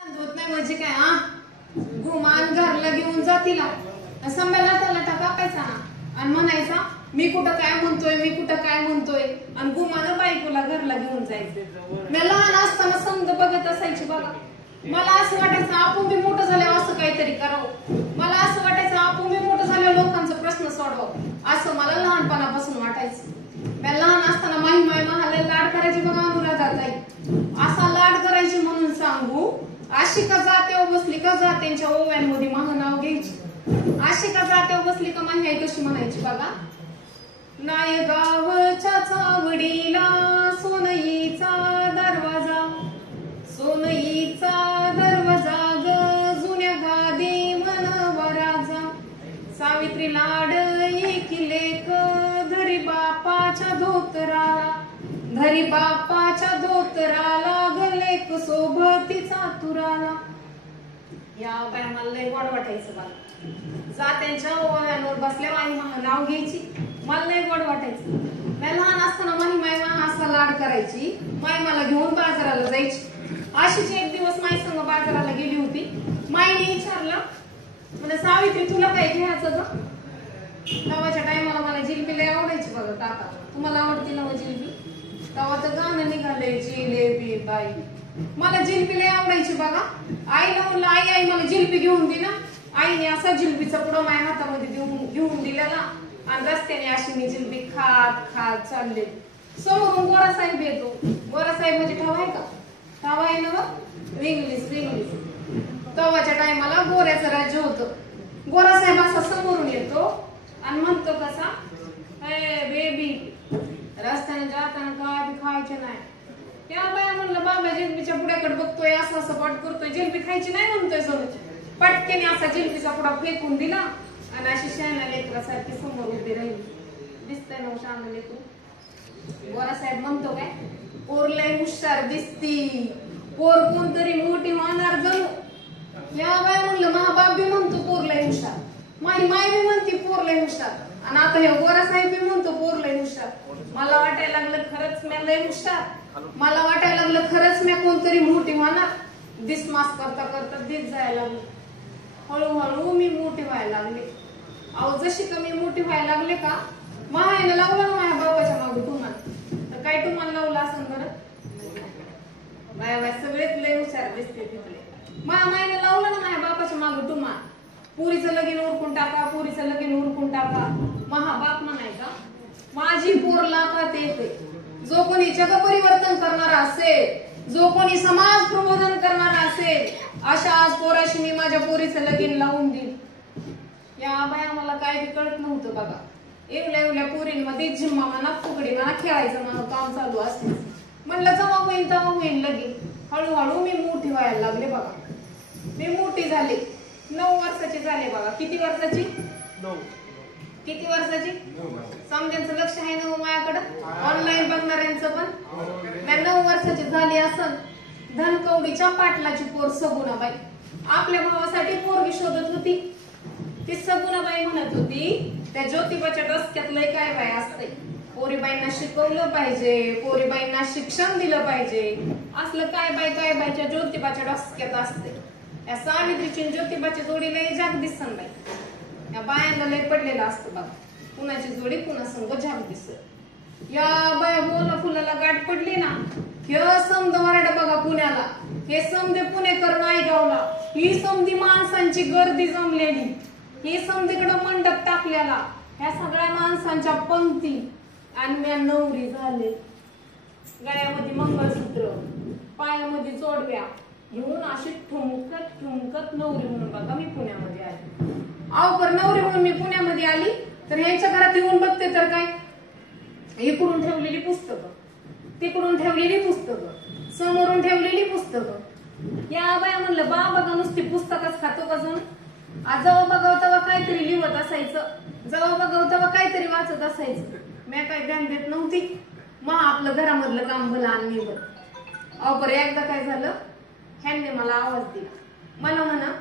होत नाही म्हणजे काय हा गुमान घरला घेऊन जा तिला संभ्याला त्याला टाकायचा आणि म्हणायचा मी कुठं काय म्हणतोय मी कुठं काय म्हणतोय आणि गुमान बायकोला घरला घेऊन जायचं. मी लहान असताना समज बघत असायची बघा. मला असं वाटायचं आपण बी मोठं झाल्यावर असं काहीतरी करावं. मला असं वाटायचं आपण बी मोठं झाल्यावर लोकांचा प्रश्न सोडवावं असं मला लहानपणापासून वाटायचं. मी लहान असताना माही महाले लाड करायची बघा अनुराधाताई. असा लाड करायची म्हणून सांगू अशी का जाते बसली का जात्यांच्या ओव्यांमध्ये महा नाव घ्यायची. अशी का जाते बसली का माही आई कशी म्हणायची बघा. नायगावच्या चावडीला सोनईचा दरवाजा सोनईचा दरवाजा ग जुन्या गादी मनवराजा सावित्री लाड एकिलेक धरी बापाच्या धोतराला धरी बापाच्या धोतराला गलेक सोबतीचा तुराला. या बाय मला लय गोड वाटायचं बघा. जात्यांच्या ओव्यांवर बसल्या माही नाव घ्यायची मला लय गोड वाटायचं. मी लहान असताना माही असा लाड करायची. माई मला घेऊन बाजाराला जायची. अशीच एक दिवस माई संग बाजाराला गेली होती. माईने विचारलं म्हणजे सावित्री तुला काय घ्यायचं ग. तेव्हाच्या टायमाला मला जिलबी लय आवडायची बघा. काका तुम्हाला आवडती ना जिलबी. तेव्हा तर गाणं निघालंय जिलेबी बाई. मला जिलबी लय आवडायची बघा. आईला म्हणलं आई आई मला जिलबी घेऊन दे ना. आईने असा जिलबीचा पुडा माझ्या हातामध्ये घेऊन दिलेला आणि रस्त्याने अशी मी जिलबी खात खात चालले. समोरून गोरासाहेब येतो. गोरासाहेब म्हणजे ठाव आहे का. ठाव आहे ना इंग्लिश तेव्हाच्या टायमाला गोऱ्याचं राज्य होतं. गोरासाहेब असा समोरून येतो आणि म्हणतो कसा बेबी रस्त्याने जाताना काय बी खायचे नाही. या बाया म्हणलं बाबा जिलबीच्या पुड्याकडे बघतोय असं असं पाठ करतोय जिलबी खायची नाही म्हणतोय. समोर पटकेने असा जिलबीचा पुडा फेकून दिला आणि अशी शहाण्या लेकरासारखी समोर उभी राहिली. दिसतंय ना शहाणा लेकरू. गोरासाहेब म्हणतो काय पोर लय हुशार दिसती. पोर कोणतरी मोठी होणार जणू. या बाय म्हणलं महाबाप बी म्हणतो पोर लय हुशार. माई बी म्हणते पोर लय हुशार आणि आता हे गोरासाहेब बी म्हणतो पोर लय हुशार. मला वाटायला लागलं खरंच मी लय हुशार. मला वाटायला लागलं खरंच मी कोणतरी मोठी होणार. दिसमास करता करता दिस जायला लागली. हळूहळू मी मोठी व्हायला लागले. अहो जशी कमी मोठी व्हायला लागले का मायला लावलं ना माझ्या बाबाच्या मागे टुमान. तर काय टुमान लावलं असं बरं. बाय सगळेच लय हुशार दिसते तिथले. मायने लावलं ना माझ्या बापाच्या मागे टुमान. पुरीचं लगीन उरकून टाका पुरीचं लगीन उरकून टाका. महाबाप म्हणायचा माझी पोर लाखात येते. जो कोणी जग परिवर्तन करणारा असेल जो कोणी समाज प्रबोधन करणारा असेल अशा आज पोराशी मी माझ्या पोरीचं लगीन लावून देईन. या बाया मला काय बी कळत नव्हतं बघा. एवढ्या पोरींमध्ये झिम्मा म्हणा फुगडी म्हणा खेळायचं म्हणा काम चालू असते. म्हणलं जेव्हा होईल तेव्हा होईल लगीन. हळूहळू मी मोठी व्हायला लागले बघा. मी मोठी झाले 9 वर्षाची झाले बघा. किती वर्षाची 9. किती वर्षाची समजांचं लक्ष आहे ना माझ्याकडं. ऑनलाईन बघणाऱ्यांचं पण मी 9 वर्षाची झाली असं. धनकवडीच्या पाटलाची पोर सगुणाबाई आपल्या भावासाठी पोरगी शोधत होती. ती सगुणाबाई म्हणत होती त्या ज्योतिबाच्या डोसक्यात लय काय बाय असते. पोरीबाईंना शिकवलं पाहिजे पोरीबाईंना शिक्षण दिलं पाहिजे असलं काय बायच्या ज्योतिबाच्या डोसक्यात असते. या सावित्रीची ज्योतिबाची जोडी लय जाग दिसन बाई. या बायांना लय पडलेलं असतं बघा. कुणाची जोडी कुणा संग जाग दिसत. या बाया बोला फुलाला गाठ पडली ना हे समद वराड बघा पुण्याला. हे समजे पुणेकर नायगावला. ही समधी माणसांची गर्दी जमलेली. ही समधीकडं मंडप टाकलेला. ह्या सगळ्या माणसांच्या पंक्ती आणि म्या नवरी झाले. गळ्यामध्ये मंगळसूत्र पायामध्ये जोडव्या घेऊन अशी ठुमकत नवरी म्हणून बघा मी पुण्यामध्ये आली. अहो पर नवरी म्हणून मी पुण्यामध्ये आली तर ह्यांच्या घरात येऊन बघते तर काय इकडून ठेवलेली पुस्तकं तिकडून ठेवलेली पुस्तकं समोरून ठेवलेली पुस्तकं. या बाया म्हणलं बा बघा नुसती पुस्तकच खातो का जण. जेव्हा बघावं तेव्हा काहीतरी लिहत असायचं. जेव्हा बघावं तेव्हा काहीतरी वाचत असायचं. मी काही ध्यान देत नव्हती. मग आपलं घरामधलं काम भलं आणि निवड. अहो पर एकदा काय झालं ह्यांनी मला आवाज दिला. मला म्हणा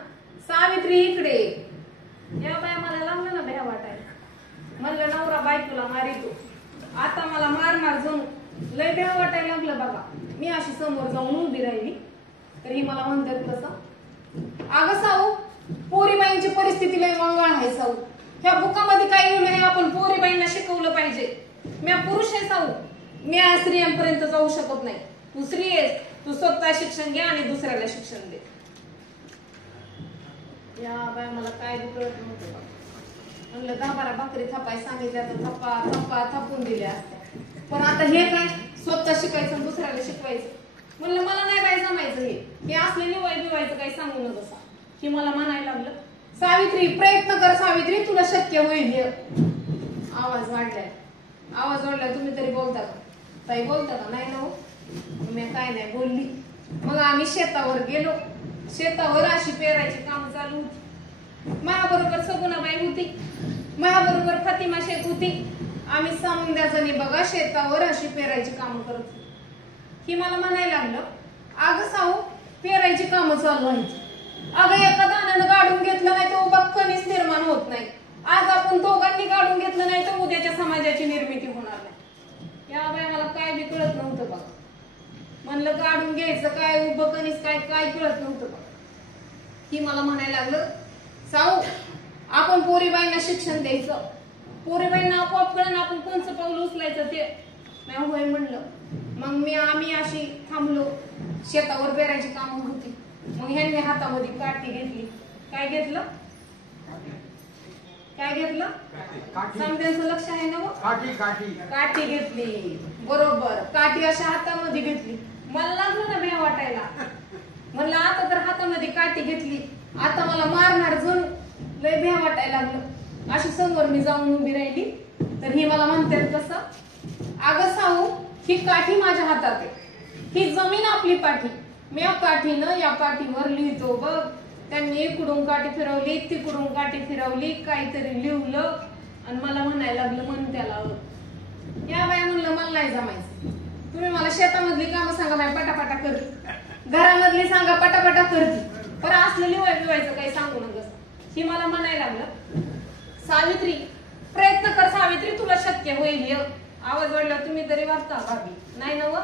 सावित्री इकडे. या बाया मला लागलं ना भ्या वाटायला. म्हणलं नवरा बायकोला मारितो आता मला मारणार जणू. लय भ्या वाटायला लागलं बघा. मी अशी समोर जाऊन उभी राहिली तर ही मला म्हणतात कसं, अगं साऊ पोरीबाईंची परिस्थिती लय मंगळ आहे साऊ, ह्या बुकामध्ये काही नाही, आपण पोरीबाईंना शिकवलं पाहिजे. मी पुरुष आहे साऊ, मी स्त्रियांपर्यंत जाऊ शकत नाही. तू स्त्री आहेस, तू स्वतः शिक्षण घे आणि दुसऱ्याला शिक्षण दे. या बाय मला काय कळत नव्हतं. म्हणलं 10-12 भाकरी थापाय सांगितल्या तर थप्पा थप्पा थापून दिल्या असत्या. पण आता हे काय स्वतः शिकायचं दुसऱ्याला शिकवायचं. म्हणलं मला नाही काय जमायचं. हे असले निवाय बिवायचं काही सांगू नका सा. की मला म्हणायला लागलं, सावित्री प्रयत्न कर सावित्री, तुला शक्य होईल. आवाज वाढलाय, आवाज वाढलाय. तुम्ही तरी बोलता का? ताई बोलता का? नाही ना हो. मी काय नाही बोलली. मग आम्ही शेतावर गेलो. शेतावर अशी पेरायची काम चालू होती. माझ्याबरोबर सगुणाबाई होती, माझ्याबरोबर फातिमा शेख होती. आम्ही समध्या जणी बघा शेतावर अशी पेरायची कामं करत होती. ही मला म्हणायला लागलं, अगं साऊ पेरायची कामं चालू व्हायची. अगं एका दाण्यानं काढून घेतलं नाही तर उभा कणीस निर्माण होत नाही. आज आपण दोघांनी काढून घेतलं नाही तर उद्याच्या समाजाची निर्मिती होणार नाही. या बाय मला काय बी कळत नव्हतं बघा. म्हणलं काढून घ्यायचं काय, उभं कणीस काय, काय कळत नव्हतं बघा. ही मला म्हणायला लागलं, साऊ आपण पोरीबाईंना शिक्षण द्यायचं, पोरीबाईंना आपोआप कळण आपण कोणचं पाऊल उचलायचं ते. मी होय म्हणलं. मग आम्ही अशी थांबलो. शेतावर पेरायची कामं होती. मग ह्यांनी हातामध्ये काठी घेतली. काय घेतलं? काय घेतलं? समद्यांचं लक्ष आहे ना? काठी घेतली. बरोबर, काठी अशा हातामध्ये घेतली. मला लागलं ना भ्या वाटायला. म्हणलं आता तर हातामध्ये काठी घेतली, आता मला मारणार जण. लय भ्या वाटायला लागलं. अशी समोर मी जाऊन उभी राहिली. तर ही मला म्हणतात कसं, अगं साऊ ही काठी माझ्या हातात आहे, ही जमीन आपली पाठी. मी या काठीनं या पाठीवर लिहितो बघ. त्यांनी इकडून काठी फिरवली, तिकडून काठी फिरवली, काहीतरी लिहलं आणि मला म्हणायला लागलं मन त्याला. या बाया म्हणलं मला नाही जमायचं. तुम्ही मला शेतामधली कामं सांगा, बाय पटापटा करते. घरामधली सांगा पटापटा करते. पण असलं लिवाय बिवायचं काही सांगू नका. ही मला म्हणायला लागलं, सावित्री प्रयत्न कर सावित्री, तुला शक्य होईल. आवाज वाढला तुम्ही तरी वाचता भाभी नाही नव.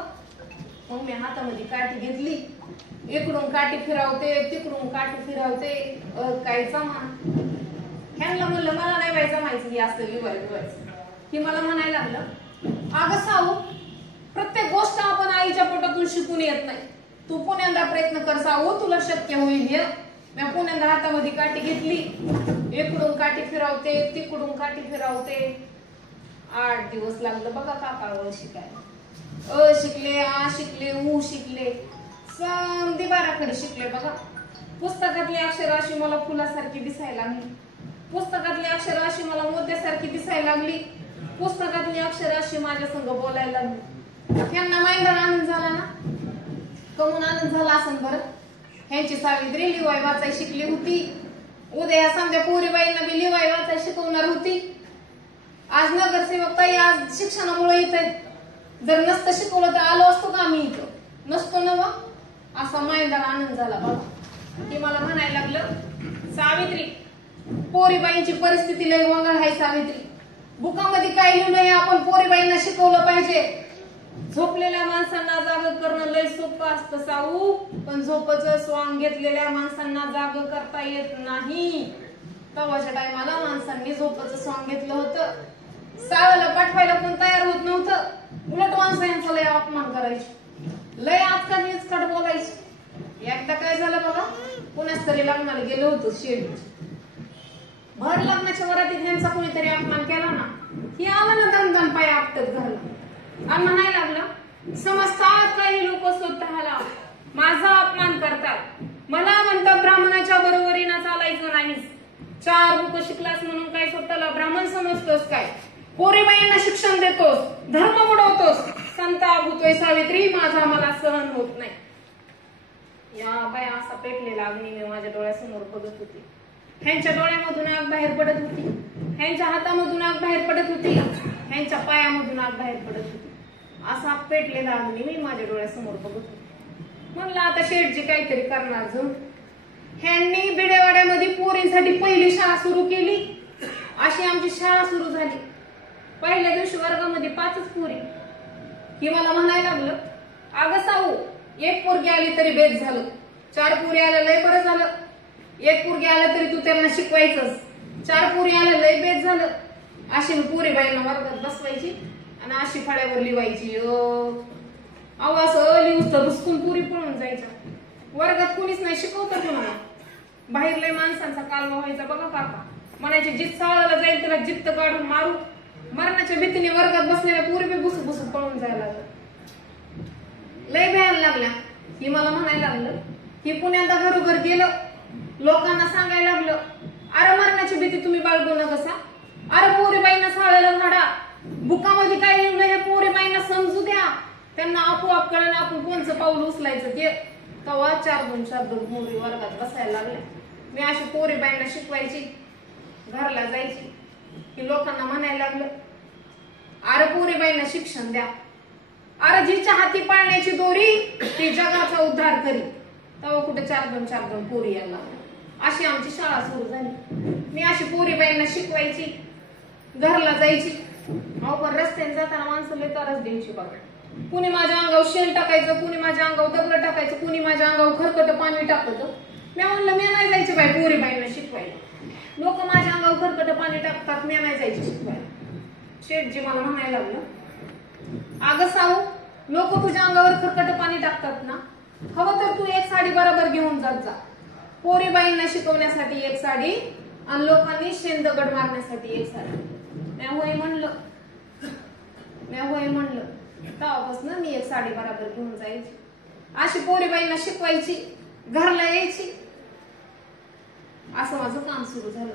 मग मी हातामध्ये काठी घेतली, इकडून काठी फिरवते, तिकडून काठी फिरवते. काय जमा. ह्यांना म्हणलं मला नाही बाई जमायचं हे असलं लिवाय बिवायचं. ही मला म्हणायला लागलं, अगं साऊ प्रत्येक गोष्ट आपण आईच्या पोटातून शिकून येत नाही. तू पुण्यांदा प्रयत्न कर साऊ, तुला शक्य होईल. मी पुण्यांदा हातामध्ये काठी घेतली, इकडून काठी फिरवते, तिकडून काठी फिरवते. 8 दिवस लागलं बघा काकावर शिकायला. शिकले, आ शिकले, ऊ शिकले, समधी 12 शिकले बघा. पुस्तकातली अक्षर अशी मला फुलासारखी दिसायला लागली. पुस्तकातली अक्षर अशी मला मोत्यासारखी दिसायला लागली. पुस्तकातली अक्षर अशी माझ्या संग बोलायला लागली. ह्यांना माहिती आनंद झाला ना? कमून आनंद झाला असं बरं. ह्यांची सावित्री लिवाय वाचाय शिकली होती. उद्या समजा पोरीबाईंना बी लिवाय वाचाय शिकवणार होती. आज नगरसेवक ताई आज शिक्षणामुळे येत आहेत. जर नसतं शिकवलं तर आलो असतो का आम्ही इथं? नसतो ना. असा मायंदार आनंद झाला बघा. की मला म्हणायला लागलं, सावित्री पोरीबाईंची परिस्थिती लय वंगळ आहे सावित्री. बुकामध्ये काय लिहिलं आहे आपण पोरीबाईंना शिकवलं पाहिजे. झोपलेल्या माणसांना जाग करणं लय सोपं असतं साऊ, पण झोपचं स्वांग घेतलेल्या माणसांना जाग करता येत नाही. तवाच्या टायमाला माणसांनी झोपचं स्वांग घेतलं होतं. साळाला पाठवायला कोण तयार होत नव्हतं. उलट माणसं यांचा लय अपमान करायची, लय आजकाल कट बोलायची. एकदा काय झालं बघा, पुण्यात तरी लग्नाला गेलो होतो शेड. भर लग्नाच्या वरातीत यांचा कोणीतरी अपमान केला ना, ही आलं ना दणदण पाय आपटत घरला आणि म्हणायला लागलं, समजतात काही लोक स्वतःला माझा अपमान करतात. मला म्हणतात ब्राह्मणाच्या बरोबरीनं चालायचं नाहीस. 4 बुक शिकलास म्हणून काय स्वतःला ब्राह्मण समजतोस काय? पोरीबाईंना शिक्षण देतोस, धर्म बुडवतोस, संताप होतोय सावित्री, माझा मला सहन होत नाही. या बाया असा पेटलेला अग्नी मी माझ्या डोळ्यासमोर बघत होती. ह्यांच्या डोळ्यामधून आग बाहेर पडत होती, ह्यांच्या हातामधून आग बाहेर पडत होती, ह्यांच्या पायामधून आग बाहेर पडत होती. असा पेटलेला अग्नी मी माझ्या डोळ्यासमोर बघत होती. म्हणलं आता शेठजी काहीतरी करणार जण. ह्यांनी बिडेवाड्यामध्ये पोरींसाठी पहिली शाळा सुरू केली. अशी आमची शाळा सुरू झाली. पहिल्या दिवशी वर्गामध्ये 5च पोरी. ही मला म्हणायला लागलं, अगं साऊ एक पोरगी आली तरी बेस झालं, 4 पोरी आल्या लय बरं झालं, 1 पोरगी आलं तरी तू त्यांना शिकवायचंच, 4 पोरी आल्या लय बेस झालं. अशी पोरी बाईंना वर्गात बसवायची आणि अशी फळ्यावर लिवायची. अहो असं लिहूस तर रुसकून पोरी पळून जायच्या. वर्गात कुणीच नाही शिकवतं कुणाला. बाहेर लय माणसांचा कालवा व्हायचा बघा काका. म्हणायचे जित साळाला जाईल त्याला जित्त काढून मारू. मरणाच्या भीतीने वर्गात बसलेल्या पोरी बी बुसू बुसू पळून जायला लागलं. लय भयायला लागल्या. ही मला म्हणायला लागलं की पुण्यात घरोघर गेलं, लोकांना सांगायला लागलं, अरे मरणाची भीती तुम्ही बाळगू नका. अरे पोरीबाईंना साळाला झाडा, बुकामध्ये काय लिहिलं हे पोरीबाईंना समजू द्या, त्यांना आपोआप कळलं आपण कोणचं पाऊल उचलायचं ते. तेव्हा 4-2 पोरी वर्गात बसायला लागल्या. मी अशी पोरीबाईंना शिकवायची, घरला जायची की लोकांना म्हणायला लागलं, अरे पोरीबाईंना शिक्षण द्या. अरे जिच्या हाती पाळण्याची दोरी ती जगाचा उद्धार करी. तेव्हा कुठे 4-2 पोरी यायला लागल्या. अशी आमची शाळा सुरू झाली. मी अशी पोरीबाईंना शिकवायची, घरला जायची. अहो पण रस्त्याने जाताना माणसं लय त्रास द्यायची बघा. कुणी माझ्या अंगावर शेण टाकायचं, कुणी माझ्या अंगावर दगड टाकायचं, कुणी माझ्या अंगावर खरकट पाणी टाकत. मी म्हणलं मी नाही जायचे बाई पोरीबाईंना शिकवायला. लोक माझ्या अंगावर खरकट पाणी टाकतात, मी नाही जायचे शिकवायला. शेठजी मला म्हणायला लागलं, अगं साऊ लोक तुझ्या अंगावर खरकट पाणी टाकतात ना, हवं तर तू एक साडी बरोबर घेऊन जात जा. पोरीबाईंना शिकवण्यासाठी एक साडी आणि लोकांनी शेंदगड मारण्यासाठी एक साडी. मी होय म्हणलं तेव्हापासून मी एक साडी बरोबर घेऊन जायची. अशी पोरीबाईंना शिकवायची, घरला यायची. असं माझं काम सुरू झालं.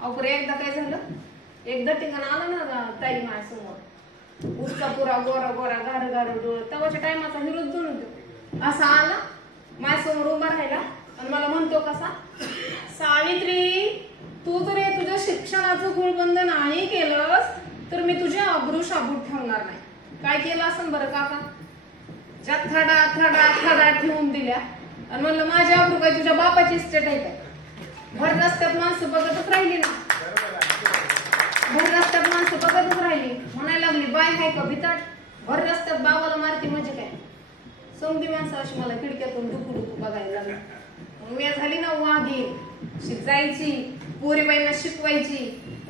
अहो एकदा काय झालं, एकदा ठिकाण आलं ना ताई माझ्यासमोर, उसका पुरा गोरा गोरा गार गार डोळ, तेव्हाच्या टायमाचा हिरोच दोन होतो. असा आला माझ्यासमोर उभा राहिला आणि मला म्हणतो कसा, सावित्री तू जर तुझ्या शिक्षणाचं गुळबंद नाही केलंस तर मी तुझे अब्रू शाबूत ठेवणार नाही. काय केलं असं बरं काका, ज्या थडा ठेवून दिल्या आणि म्हणलं माझी अब्रू काय तुझ्या बापाची इस्टेट आहे काय. भर रस्त्यात माणसं बघतच राहिली ना, भर रस्त्यात माणसं बघतच राहिली. म्हणायला लागली बाय हाय का भिताट, भर रस्त्यात बाबाला मारती म्हणजे काय. समधी माणसं अशी मला खिडक्यातून डुकू बघायला लागली. मी झाली ना वाघी, जायची पोरीबाईंना शिकवायची,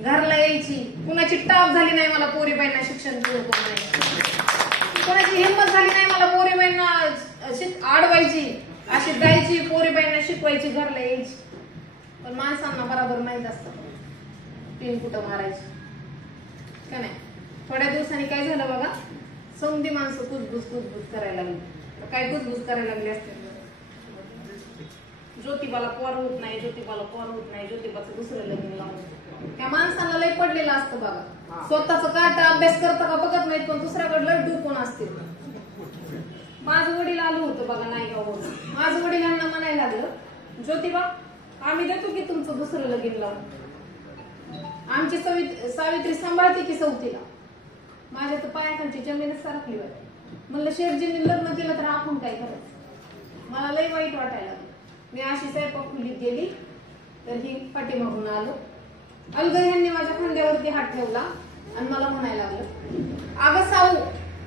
घरला यायची. कुणाची टाप झाली नाही मला पोरीबाईंना शिक्षण पूर्ण करून, कुणाची हिंमत झाली नाही मला पोरीबाईंना आडवायची. अशी जायची पोरीबाईंना शिकवायची, घरला यायची. पण माणसांना बरोबर माहित असतं पिन कुठं मारायची का नाही. थोड्या दिवसांनी काय झालं बघा, समधी माणसं कुजबुज करायला लागली. काय कुजबुज करायला लागली असते, ज्योतिबाला पोर होत नाही, ज्योतिबाचं दुसरं लग्न लावून. त्या माणसाला लय पडलेलं असतं बघा. स्वतःच काटा अभ्यास करता का बघत नाहीत, पण दुसऱ्याकडे लय डुकून असते. माझं वडील आलं होतं बघा नायगाववरून. माझं वडिलांना म्हणायला लागलं, ज्योतिबा आम्ही देतो की तुमचं दुसरं लगीन लावून, आमची सावित्री सांभाळते की सवतीला. माझ्या तर पायाखालची जमीनच सरकली होती. म्हणलं शेठजींनी लग्न केलं तर आपण काय करायचं. मला लय वाईट वाटायला लागलं. मी अशी स्वयंपाक खोलीत गेली तर ही पाठीमागून आलो. अलगर यांनी माझ्या खांद्यावरती हात ठेवला आणि मला म्हणायला लागलं, अगं साऊ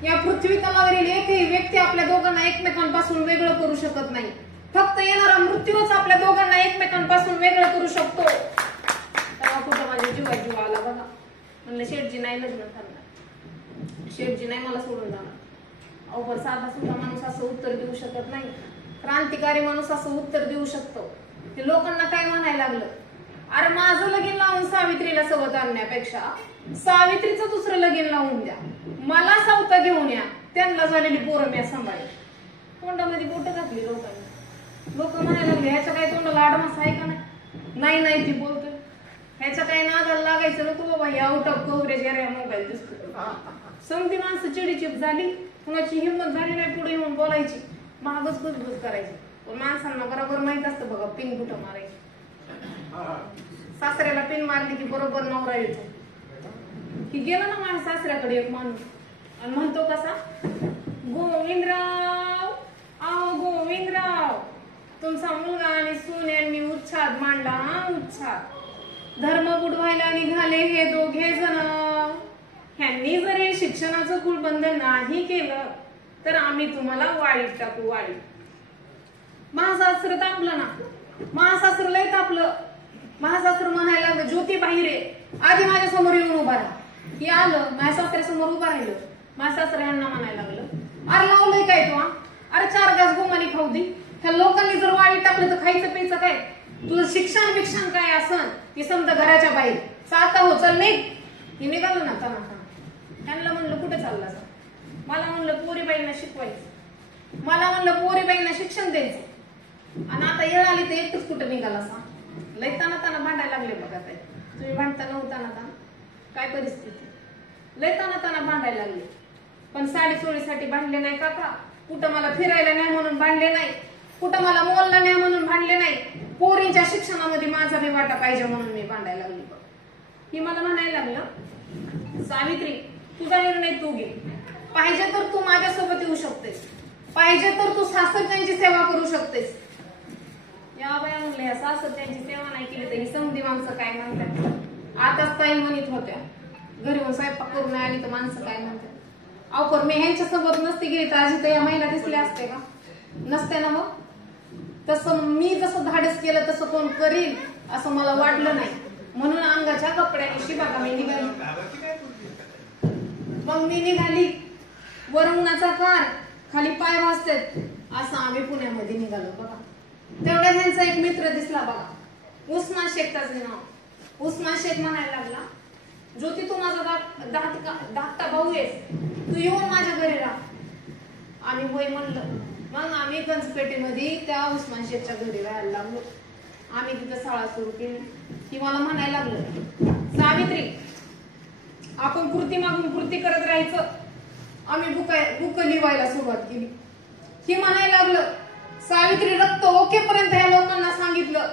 या पृथ्वी तलावरील एकही व्यक्ती आपल्या दोघांना एकमेकांपासून वेगळं करू शकत नाही. फक्त येणारा मृत्यूच आपल्या दोघांना एकमेकांपासून वेगळं करू शकतो. तेव्हा कुठं माझ्या जीव आला बघा. म्हणलं शेठजी नाही लग्न करणार, शेठजी नाही मला सोडून जाणार. अहो पण साधा सुद्धा माणूस असं उत्तर देऊ शकत नाही. क्रांतिकारी माणूस असं उत्तर देऊ शकतो. ते लोकांना काय म्हणायला लागलं, अरे माझं लगीन लावून सावित्रीला सवत आणण्यापेक्षा सावित्रीचं दुसरं लगीन लावून द्या, मला सावता घेऊन या, त्यांना झालेली पोरं मी सांभाळेल. तोंडामध्ये बोट घातली लोकांनी. लोक म्हणायला लागले ह्याच्या काही तोंडाला आडमास आहे का नाही. नाही ती बोलतोय, ह्याच्या काही नादाला लागायचं नको बाबा, हे out of coverage area mobile दिसतो. समधी माणसं चिडीचिप झाली, कुणाची हिंमत झाली नाही पुढे येऊन बोलायची, महागच गुजबुज करायची. पण माणसांना बरोबर माहित असतं बघा पिन कुठं मारायची. सासऱ्याला पिन मारली की बरोबर नवरा येतो. की गेला ना माझ्या सासऱ्याकडे एक माणूस आणि म्हणतो कसा, गोविंदराव आओ गोविंदराव, तुमचा मुलगा आणि सून यांनी उच्छाद मांडला, उच्छाद. धर्म बुडवायला निघाले हे दोघे जण. ह्यांनी जर हे शिक्षणाचं कुलबंधन नाही केलं तर आम्ही तुम्हाला वाळीत टाकू, वाळीत. महासासर तापलं ना, महासासर लय तापलं. महासासर म्हणायला लागलं ज्योती बाहेर आहे, आधी माझ्या समोर येऊन उभा राहा. हे आलं, माझ्या सासऱ्यासमोर उभा राहिलं. माझ्या सासऱ्यांना म्हणायला लागलं, अरे लावलंय काय तू? अरे 4 घास गोमानी खाऊ दे. ह्या लोकांनी जर वाळी टाकलं तर खायचं प्यायचं काय? तुझं शिक्षण बिक्षण काय असन ती समजा घराच्या बाहेर. चालता हो चल नाही. हे निघालो ना तना. त्यांना म्हणलं कुठे चालला? मला म्हणलं पोरीबाईंना शिकवायचं, मला म्हणलं पोरीबाईंना शिक्षण द्यायचं. आणि आता येळ आली तर एकच कुठं निघाला सा. लय ताना भांडायला लागले बघा ताई. तुम्ही भांडता नव्हता ना ताना? काय परिस्थिती? लय ताना भांडायला लागले. पण साडी चोळीसाठी भांडले नाही काका. कुठं मला फिरायला नाही म्हणून भांडले नाही, कुठं मला मॉलला नाही म्हणून भांडले नाही. पोरींच्या शिक्षणामध्ये माझा बी वाटा पाहिजे म्हणून मी भांडायला लागली. ही मला म्हणायला लागलं, सावित्री तुझा निर्णय तू घे. पाहिजे तर तू माझ्यासोबत येऊ शकतेस, पाहिजे तर तू सासरच्यांची सेवा करू शकतेस. या बाया म्हणल्या या सासरच्यांची सेवा नाही केली तर ही समधी माणसं काय म्हणतात. आताच ताई म्हणत होत्या घरी स्वयंपाक करून नाही आली तर माणसं काय म्हणतात. अहो पण मी ह्यांच्या सोबत नसते गेली तर आजी तर या महिला दिसल्या असते का? नसते ना. मग तसं मी जसं धाडस केलं तसं कोण करील असं मला वाटलं नाही, म्हणून अंगाच्या कपड्याने शिबाका मी निघाली. मग मी निघाली. वर उन्हाचा कार, खाली पाय वाजतात, असं आम्ही पुण्यामध्ये निघालो बघा. तेवढ्या त्यांचा एक मित्र दिसला बघा, उस्मान शेख त्याचं नाव. उस्मान शेख म्हणायला लागला, ज्योती तू माझा धाकटा भाऊ आहेस, तू येऊन माझ्या घरी राहा. आम्ही होय म्हणलं. मग आम्ही गंजपेठेमध्ये त्या उस्मान शेखच्या घरी राहायला लागलो. आम्ही तिथं शाळा सुरू केली. ती मला म्हणायला लागलं, सावित्री आपण कृती मागून कृती करत राहायचं. आम्ही बुक लिवायला सुरुवात केली. ही म्हणायला लागलं, सावित्री रक्त ओकेपर्यंत ह्या लोकांना सांगितलं,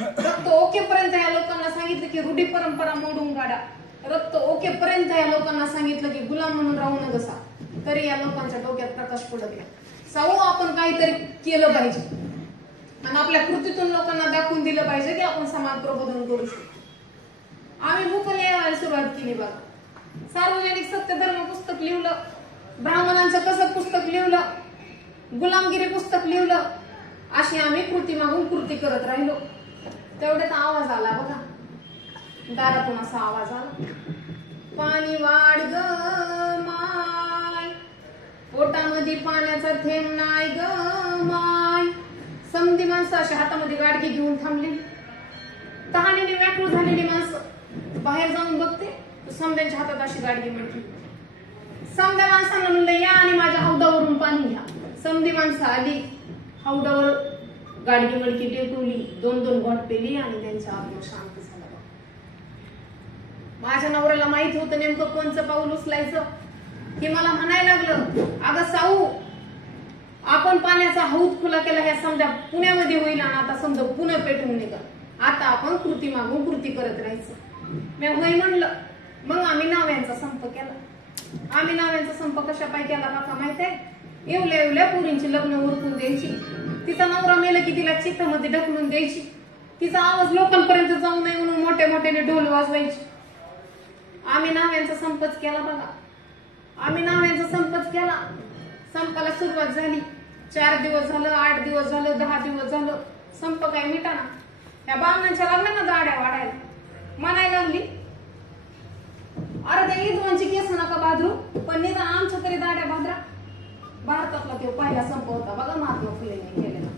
रक्त ओकेपर्यंत ह्या लोकांना सांगितलं की रूढी परंपरा मोडून काढा. रक्त ओकेपर्यंत या लोकांना सांगितलं की गुलाम म्हणून राहू न बसा. तरी या लोकांच्या डोक्यात प्रकाश पडत नाही. साऊ आपण काहीतरी केलं पाहिजे आणि आपल्या कृतीतून लोकांना दाखवून दिलं पाहिजे की आपण समाज प्रबोधन करू शकतो. आम्ही बुक लिहायला सुरुवात केली बघा. सार्वजनिक सत्य धर्म पुस्तक लिहिलं, ब्राह्मणांचं कसं पुस्तक लिहिलं, गुलामगिरी पुस्तक लिहिलं. अशी आम्ही कृती मागून कृती करत राहिलो. तेवढ्यात आवाज आला बघा, दारातून असा आवाज आला, पाणी वाढ ग माय, पोटामध्ये पाण्याचा थेंब नाही ग माय. समधी माणसं अशा हातामध्ये गाडगी घेऊन थांबली. तहानेने व्याकुळ झालेली माणसं बाहेर जाऊन बघते तर समध्यांच्या हातात अशी गाडगी मिळते. समध्या माणसांना म्हणलं या आणि माझ्या हौदावरून पाणी घ्या. समधी माणसं आली, हौदावर गाडगी मडकी टेकवली, 2-2 घोट पेली आणि त्यांचा आत्मा शांत झाला. माझ्या नवऱ्याला माहित होतं नेमकं कोणचं पाऊल उचलायचं. हे मला म्हणायला लागलं, अगं साऊ आपण पाण्याचा हौद खुला केला, ह्या समजा पुण्यामध्ये होईल आणि आता समजा पुणे पेटून निघा. आता आपण कृती मागून कृती करत राहायचं. मी होय म्हणलं. मग आम्ही नाव्यांचा संप केला. आम्ही नाव्यांचा संप कशा पाय केला काका माहित आहे? एवढ्या पोरींची लग्न उरकून द्यायची, तिचा नवरा मेला की तिला चित्तामध्ये ढकलून द्यायची, तिचा आवाज लोकांपर्यंत जाऊ नये म्हणून मोठ्या मोठ्याने ढोल वाजवायची. आम्ही नाव्यांचा संपच केला बघा. आम्ही नाव्यांचा संपच केला. संपाला सुरुवात झाली. 4 दिवस झालं, 8 दिवस झालं, 10 दिवस झालं, संप काय मिटाना. या बामणांच्या लग्नांना दाड्या वाढायला म्हणायला लागली, अरे त्या ईदवांची केस नका बाजरू, पण निदान आमच्या तरी दाड्या बाजरा. भारतातला तो पहिला संप होता बघा महात्मा फुलेंनी केलेला.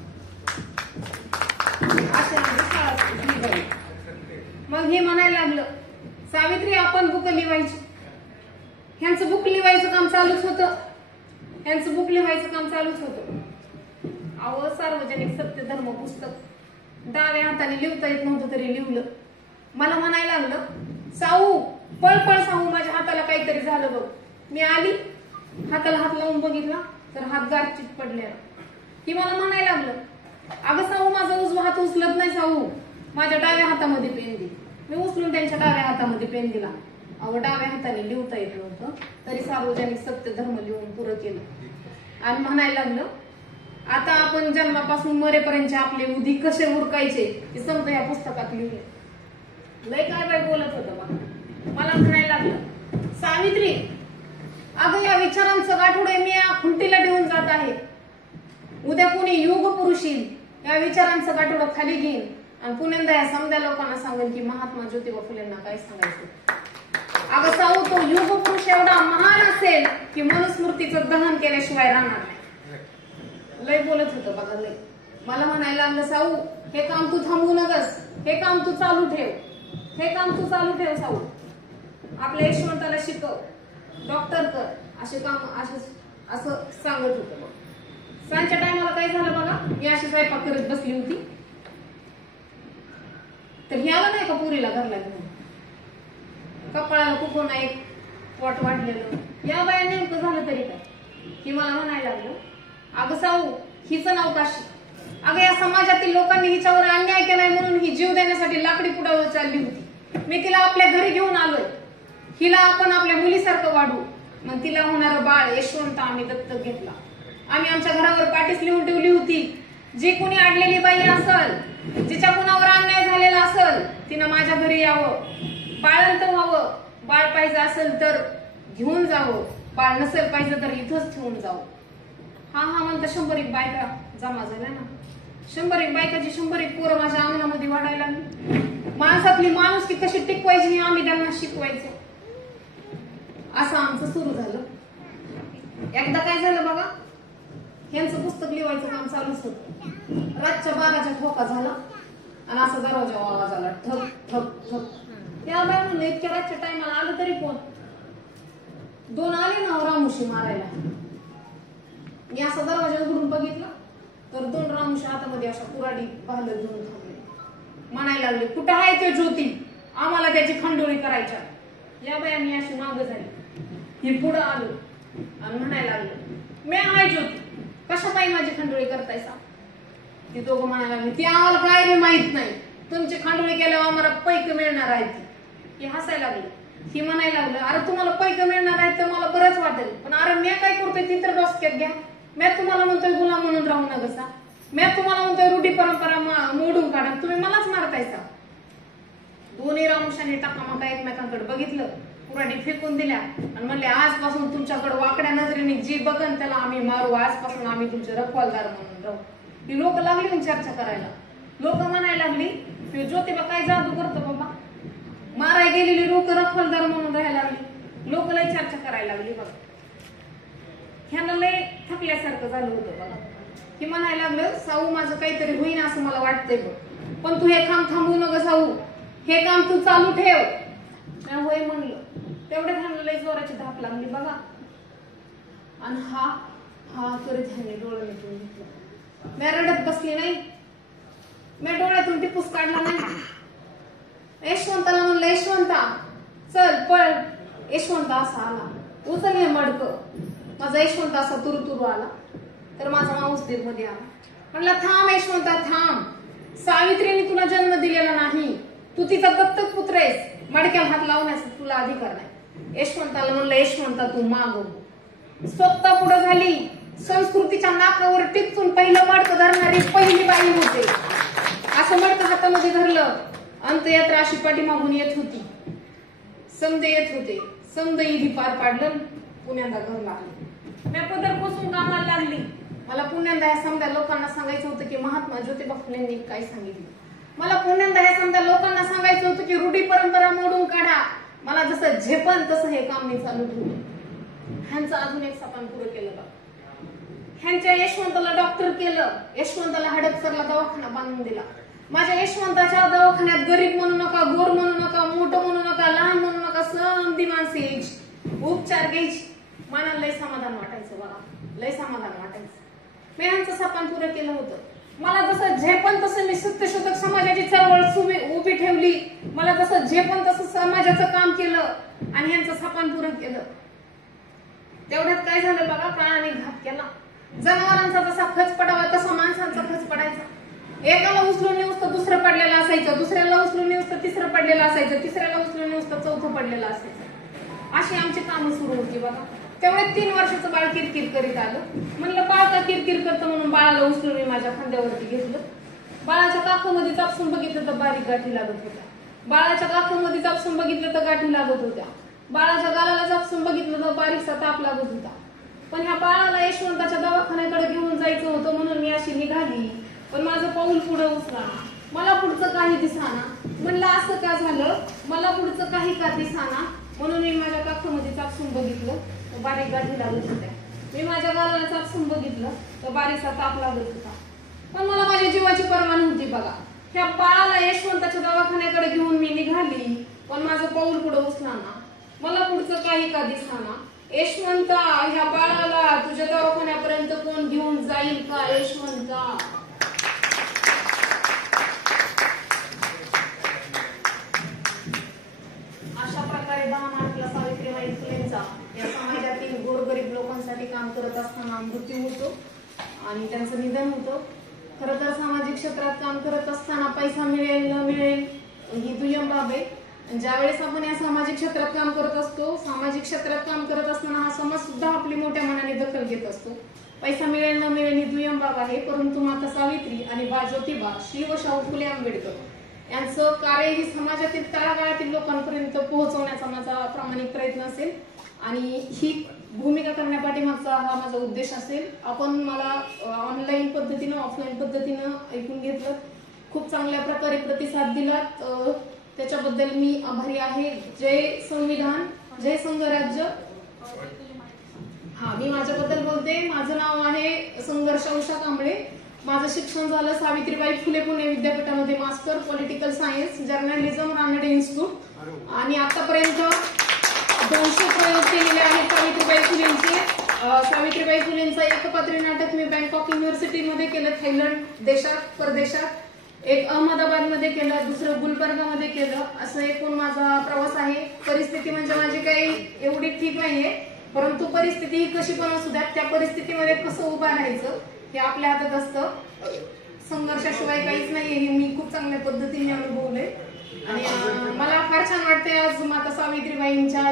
मग हे म्हणायला लागलं, सावित्री आपण बुक लिवायची. ह्यांचं बुक लिवायचं काम चालूच होतं. ह्यांचं बुक लिवायचं काम चालूच होतं. अहो सार्वजनिक सत्य धर्म पुस्तक डाव्या हाताने लिहता येत नव्हतं तरी लिहलं. मला म्हणायला लागलं, साऊ पळपळ साऊ माझ्या हाताला काहीतरी झालं बघ. मी आली, हाताला हात लावून बघितला तर हात गारचित पडलेला. ती मला म्हणायला लागलं, अगं साऊ माझा उजवा हात उचलत नाही साऊ, माझ्या डाव्या हातामध्ये पेन दे. मी उचलून त्यांच्या डाव्या हातामध्ये पेन दिला. अगं डाव्या हाताने लिहता येत नव्हतं तरी सार्वजनिक सत्य धर्म लिहून पुरं केलं. आणि म्हणायला लागलं, आता आपण जन्मापासून मरेपर्यंत आपले उदी कसे उरकायचे हे समजा या पुस्तकात लिहिले. लय काय बोलत होतं बघा. मला म्हणायला लागलं, सावित्री अगं या विचारांचं गाठोडे मी या खुंटीला ठेवून जात आहे. उद्या कोणी युग पुरुष येईल या विचारांचं गाठोडं खाली घेईन आणि पुण्यांदा या समध्या लोकांना सांगेन की महात्मा ज्योतिबा फुलेंना काय सांगायचं. अगं साऊ, तो युग पुरुष एवढा महान असेल की मनुस्मृतीचं दहन केल्याशिवाय राहणार नाही. लय बोलत होतं बघा, लय. मला म्हणायला लागलं, साऊ हे काम तू थांबवू नकस, हे काम तू चालू ठेव, हे काम तू चालू ठेव साऊ. आपल्या यशवंताला शिकव, डॉक्टर कर, असे काम असं सांगत होतं. बघ सांच्या टायमाला काय झालं बघा, मी अशी स्वयंपाक करत बसली होती तर ह्याला नाही का पुरीला घरला घेऊन कपाळाला कुकून एक पोट वाढलेलं. या बाया नेमकं झालं तरी काय, ही मला म्हणायला लागलं, अगं साऊ हिचं नाव काशी. अगं या समाजातील लोकांनी हिच्यावर अन्याय केलाय म्हणून ही जीव देण्यासाठी लाकडी पुडावर चालली होती. मी तिला आपल्या घरी घेऊन आलोय, हिला आपण आपल्या मुलीसारखं वाढू. मग तिला होणारं बाळ यशवंत आम्ही दत्तक घेतला. आम्ही आमच्या घरावर पाटीस लिहून ठेवली होती, जी कोणी अडलेली बाई असल, जिच्या कुणावर अन्याय झालेला असल, तिनं माझ्या घरी यावं, बाळंत व्हावं. बाळ पाहिजे असेल तर घेऊन जावं, बाळ नसेल पाहिजे तर इथंच ठेवून जावं. हा म्हणता 100 बायका जमा झाल्या ना. 100 बायकाची 100 पोरं माझ्या अंगणामध्ये वाढायला लागली. माणसातली माणुसकी कशी टिकवायची हे आम्ही त्यांना शिकवायचो. असं आमचं सुरू झालं. एकदा काय झालं बघा, यांचं पुस्तक लिहायचं काम चालूच होतं. रातच्या 12च्या ठोका झाला आणि असा दरवाजा आवाज आला, ठक ठक ठक. या बाय म्हणलं, इतक्या रातच्या टायमाला आलं तरी कोण? 2 आले ना रामुशी मारायला. मी असा दरवाजा उघडून बघितला तर 2 रामुशी हातामध्ये अशा कुराडी पाहिलं घेऊन थांबले. म्हणायला लागले, कुठं आहे ते ज्योती, आम्हाला त्याची खंडोळी करायच्या. या बाया मी अशी माग झाली, ही पुढं आलो आणि म्हणायला लागलं, मी आहे ज्योती, कशा पायी माझी खंडोळी करतायसा? ती दोघं म्हणायला लागली, ती आम्हाला काय रे माहित नाही, तुमची खंडोळी केल्यावर आम्हाला पैक मिळणार आहे. ती हसायला लागली. ही म्हणायला लागलं, अरे तुम्हाला पैक मिळणार आहेत तर मला बरंच वाटेल, पण अरे मी काय करतोय ती तर डोसक्यात घ्या. मी तुम्हाला म्हणतोय गुलाम म्हणून राहू नका, मी तुम्हाला म्हणतोय रूढी परंपरा मोडून काढा, तुम्ही मलाच मारतायसा. दोन्ही रामुशाने टाकामाका एकमेकांकडे बघितलं, कुराडी फेकून दिल्या आणि म्हणले, आजपासून तुमच्याकडे वाकड्या नजरेने जी बघन त्याला आम्ही मारू, आजपासून आम्ही तुमचे रखवालदार म्हणून राहू. ही लोक लागली चर्चा करायला. लोक म्हणायला लागली, ज्योतिबा काय जादू करतो बाबा, माराय गेलेली लोक रखवालदार म्हणून राहायला लागली. लोक लय चर्चा करायला लागली. बघा ह्यांना लय थकल्यासारखं झालं होतं. बघा ही म्हणायला लागलं, साऊ माझं काहीतरी होईन असं मला वाटतंय बघ, पण तू हे काम थांबवू नको साऊ, हे काम तू चालू ठेव. मी होय म्हणलं. तेवढ्यात ह्यांना लय जोराची धाप लागली बघा, आणि हा करत ह्यांनी डोळे मिटून घेतलं. मी रडत बसली नाही, मी डोळ्यातून टिपूस काढला नाही. यशवंताला म्हणलं, यशवंता चल पळ. यशवंत असा आला, उचल हे मडकं. माझा यशवंत असा तुरु आला तर माझा माऊस मध्ये आला. म्हणला, थांब यशवंता थांब, सावित्रीने तुला जन्म दिलेला नाही, तू तिचा दत्तक पुत्र आहेस, मडक्याला हात लावण्याचा तुला अधिकार नाही. यशवंताला म्हणलं, यशवंता तू माग. स्वतः पुढे झाली. संस्कृतीच्या नाकावर टिचून पहिलं मडकं धरणारी पहिली बाई होते. असं मडकं हातामध्ये धरलं, अंतयात्रा अशी पाठीमागून येत होती. समजे येत होते. समज ईदी पार पाडलं, पुण्यांदा घर लागले. मी पदर पोसून कामाला लागली. मला पुण्यांदा ह्या समजा लोकांना सांगायचं होतं की महात्मा ज्योतिबा फुलेंनी काय सांगितलं. मला पुण्यांदा ह्या समजा लोकांना सांगायचं होतं की रूढी परंपरा मोडून काढा. मला जसं झेपन तसं हे काम मी चालू ठेवलं. ह्यांचं अजून एक सपान पुरं केलं बघा. ह्यांच्या यशवंताला डॉक्टर केलं. यशवंताला हडपसरला दवाखाना बांधून दिला. माझ्या यशवंताच्या दवाखान्यात गरीब म्हणू नका, गोर म्हणू नका, मोठं म्हणू नका, लहान म्हणू नका, समधी माणसे यायची, उपचार घ्यायची. मनाला लय समाधान वाटायचं बघा, लय समाधान वाटायचं. मी ह्यांचं सपान पुरं केलं होतं. मला जसं झेपन तसं मी सत्यशोधक समाजाची चळवळ उभी ठेवली. मला जसं झेपन तसं समाजाचं काम केलं आणि ह्यांचं सपान पुरं केलं. तेवढ्यात काय झालं बघा, काळाने घात केला. जनावरांचा जसा खच पडावा तसा माणसांचा खच पडायचा. एकाला उचलून नुसतं दुसरं पडलेलं असायचं, दुसऱ्याला उचलून नुसतं तिसरं पडलेलं असायचं, तिसऱ्याला उचलून नुसतं चौथं पडलेलं असायचं. अशी आमची कामं सुरू होती बघा. तेवढे 3 वर्षाचं बाळ किरकिर करीत आलं. म्हणलं बाळ का किरकिर करतं म्हणून बाळाला उचलून मी माझ्या खांद्यावरती घेतलं. बाळाच्या काखामध्ये चापसून बघितलं तर बारीक गाठी लागत होत्या. बाळाच्या काखामध्ये चापसून बघितलं तर गाठी लागत होत्या. बाळाच्या गालाला चापसून बघितलं तर बारीकसा ताप लागत होता. पण ह्या बाळाला यशवंताच्या दवाखान्याकडे घेऊन जायचं होतं म्हणून मी अशी निघाली पण माझं पाऊल पुढे उचलाना. मला पुढचं काही दिसाना. म्हणलं असं का झालं, मला पुढचं काही का दिसाना. म्हणून मी माझ्या काखामध्ये चापसून बघितलं तर बारीक गाठी लागत होत्या. मी माझ्या गालाला चापसून बघितलं तर बारीकसा ताप लागत होता. पण मला माझ्या जीवाची पर्वा नव्हती बघा. ह्या बाळाला यशवंताच्या दवाखान्याकडे घेऊन मी निघाली, पण माझं पाऊल पुढे उचलाना. मला पुढचं काही का दिसाना. यशवंता, ह्या बाळाला तुझ्या दवाखान्यापर्यंत कोण घेऊन जाईल का यशवंता? अशा प्रकारे 10 मार्चला सावित्रीबाई फुलेंचा या समाजातील गोरगरीब लोकांसाठी काम करत असताना मृत्यू होतो आणि त्यांचं निधन होतं. खरं तर सामाजिक क्षेत्रात काम करत असताना पैसा मिळेल न मिळेल ही दुय्यम बाब आहे. ज्यावेळेस आपण या सामाजिक क्षेत्रात काम करत असतो, सामाजिक क्षेत्रात काम करत असताना हा समाज सुद्धा आपली मोठ्या मनाने दखल घेत असतो. पैसा मिळेल न मिळेल ही दुय्यम बाब आहे, परंतु माता सावित्री आणि बा ज्योतिबा, श्री व शाहू फुले आंबेडकर यांचं कार्य ही समाजातील तळागाळातील लोकांपर्यंत पोहोचवण्याचा माझा प्रामाणिक प्रयत्न असेल आणि ही भूमिका करण्यापाठीमागचा हा माझा उद्देश असेल. आपण मला ऑनलाईन पद्धतीनं ऑफलाईन पद्धतीनं ऐकून घेतलं, खूप चांगल्या प्रकारे प्रतिसाद दिलात, त्याच्याबद्दल मी आभारी आहे. जय संविधान, जय संघराज्य. हा, मी माझ्याबद्दल बोलते. माझं नाव आहे संघर्ष उषा कांबळे. माझं शिक्षण झालं सावित्रीबाई फुले पुणे विद्यापीठामध्ये master political science journalism Ranade institute आणि आतापर्यंत 200 प्रयोग केलेले आहेत सावित्रीबाई फुलेंचे. सावित्रीबाई फुलेंचा एकपात्री नाटक मी बँकॉक युनिव्हर्सिटीमध्ये केलं, थायलंड देशात परदेशात. एक अहमदाबाद मध्ये केलं, दुसरं गुलबर्गामध्ये केलं. असं एकूण माझा प्रवास आहे. परिस्थिती म्हणजे माझी काही एवढी ठीक नाहीये, परंतु परिस्थिती ही कशी पण असू द्या, त्या परिस्थितीमध्ये कसं उभा राहायचं हे आपल्या हातात असतं. संघर्षाशिवाय काहीच नाहीये हे मी खूप चांगल्या पद्धतीने अनुभवले आणि मला फार छान वाटते आज माता सावित्रीबाईंच्या